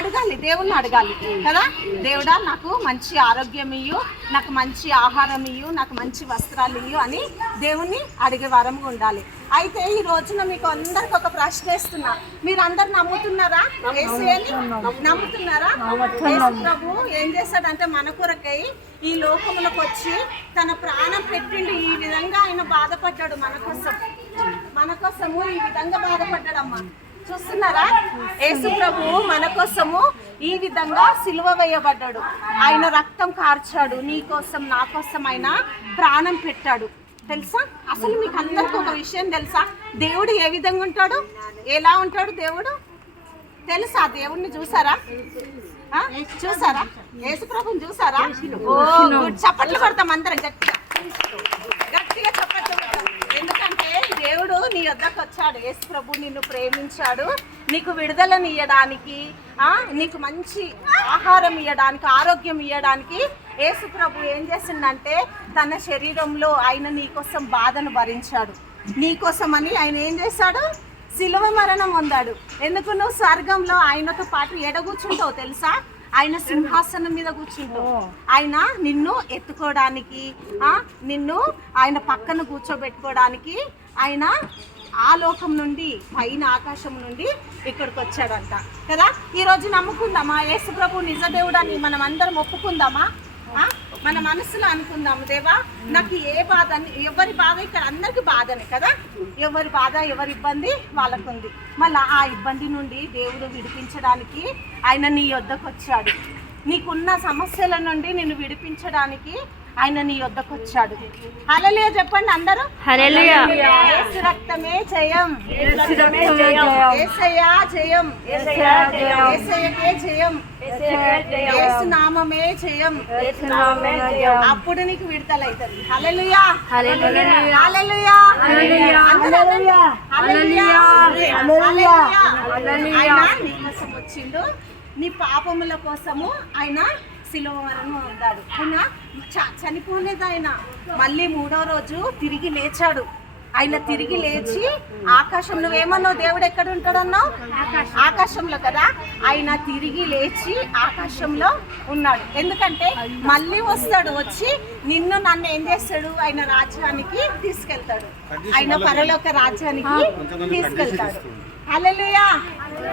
అడగాలి, దేవుణ్ణి అడగాలి కదా. దేవుడా నాకు మంచి ఆరోగ్యం ఇయ్యు, నాకు మంచి ఆహారం ఇయ్యు, నాకు మంచి వస్త్రాలు ఇయ్యు అని దేవుణ్ణి అడిగే వరంగా ఉండాలి. అయితే ఈ రోజున మీకు అందరికి ఒక ప్రశ్న వేస్తున్నా, మీరు అందరు నమ్ముతున్నారా? యేసయ్యని నమ్ముతున్నారా? యేసు ప్రభు ఏం చేస్తాడంటే మన కొరకై ఈ లోకములకు వచ్చి తన ప్రాణం పెట్టిండు. ఈ విధంగా ఆయన బాధపడ్డాడు మన కోసము ఈ విధంగా బాధపడ్డాడమ్మా. చూస్తున్నారా? యేసు ప్రభు మన కోసము ఈ విధంగా సిలువ వేయబడ్డాడు. ఆయన రక్తం కార్చాడు, నీ కోసం నా కోసం ఆయన ప్రాణం పెట్టాడు. తెలుసా? అసలు మీకు అందరికి ఒక విషయం తెలుసా? దేవుడు ఏ విధంగా ఉంటాడు, ఎలా ఉంటాడు దేవుడు తెలుసా? దేవుడిని చూసారా? చూసారా? యేసు ప్రభుని చూసారా? చప్పట్లు కొడతాం అందరం, గట్టిగా చప్పట్లు కొడతాం. ఎందుకంటే దేవుడు నీ వద్దకు వచ్చాడు. యేసు ప్రభు నిన్ను ప్రేమించాడు, నీకు విడుదలను ఇవ్వడానికి, నీకు మంచి ఆహారం ఇవ్వడానికి, ఆరోగ్యం ఇవ్వడానికి యేసు ప్రభు ఏం చేసిందంటే తన శరీరంలో ఆయన నీకోసం బాధను భరించాడు. నీకోసమని ఆయన ఏం చేశాడు? శిలువ మరణం పొందాడు. ఎందుకు? నువ్వు స్వర్గంలో ఆయనతో పాటు ఎడ కూర్చుంటావు తెలుసా? ఆయన సింహాసనం మీద కూర్చుంటావు. ఆయన నిన్ను ఎత్తుకోవడానికి, నిన్ను ఆయన పక్కన కూర్చోబెట్టుకోవడానికి ఆయన ఆ లోకం నుండి, పైన ఆకాశం నుండి ఇక్కడికి వచ్చాడంట కదా. ఈరోజు నమ్ముకుందామా యేసు ప్రభు నిజ దేవుడని? మనం అందరం ఒప్పుకుందామా? మన మనసులో అనుకుందాము, దేవా నాకు ఏ బాధ, ఎవరి బాధ ఇక్కడ అందరికి బాధనే కదా, ఎవరి బాధ ఎవరి ఇబ్బంది వాళ్ళకుంది. మళ్ళీ ఆ ఇబ్బంది నుండి దేవుడు విడిపించడానికి ఆయన నీ వద్దకు వచ్చాడు. నీకున్న సమస్యల నుండి నిన్ను విడిపించడానికి ఆయన నీ వద్దకు వచ్చాడు. హల్లెలూయా చెప్పండి అందరూ. హల్లెలూయా. యేసు రక్తమే జయం, యేసయ్యా జయం, యేసయ్యకే జయం, యేసు నామమే జయం. అప్పుడు నీకు విడుదల అవుతుంది. హల్లెలూయా, హల్లెలూయా, హల్లెలూయా, హల్లెలూయా. ఆయన నీ కోసం వచ్చిండు, నీ పాపముల కోసము ఆయన శిలువ మరణం పొందాడు. ఆయన చనిపోలేదు. ఆయన మళ్ళీ 3వ రోజు తిరిగి లేచాడు. ఆయన తిరిగి లేచి ఆకాశంలో, ఏమన్నావు దేవుడు ఎక్కడ ఉంటాడన్నావు? ఆకాశంలో కదా. ఆయన తిరిగి లేచి ఆకాశంలో ఉన్నాడు. ఎందుకంటే మళ్ళీ వస్తాడు, వచ్చి నిన్ను నన్ను ఏం చేస్తాడు? ఆయన రాజ్యానికి తీసుకెళ్తాడు, ఆయన పరలోక రాజ్యానికి తీసుకెళ్తాడు. హల్లెలూయా.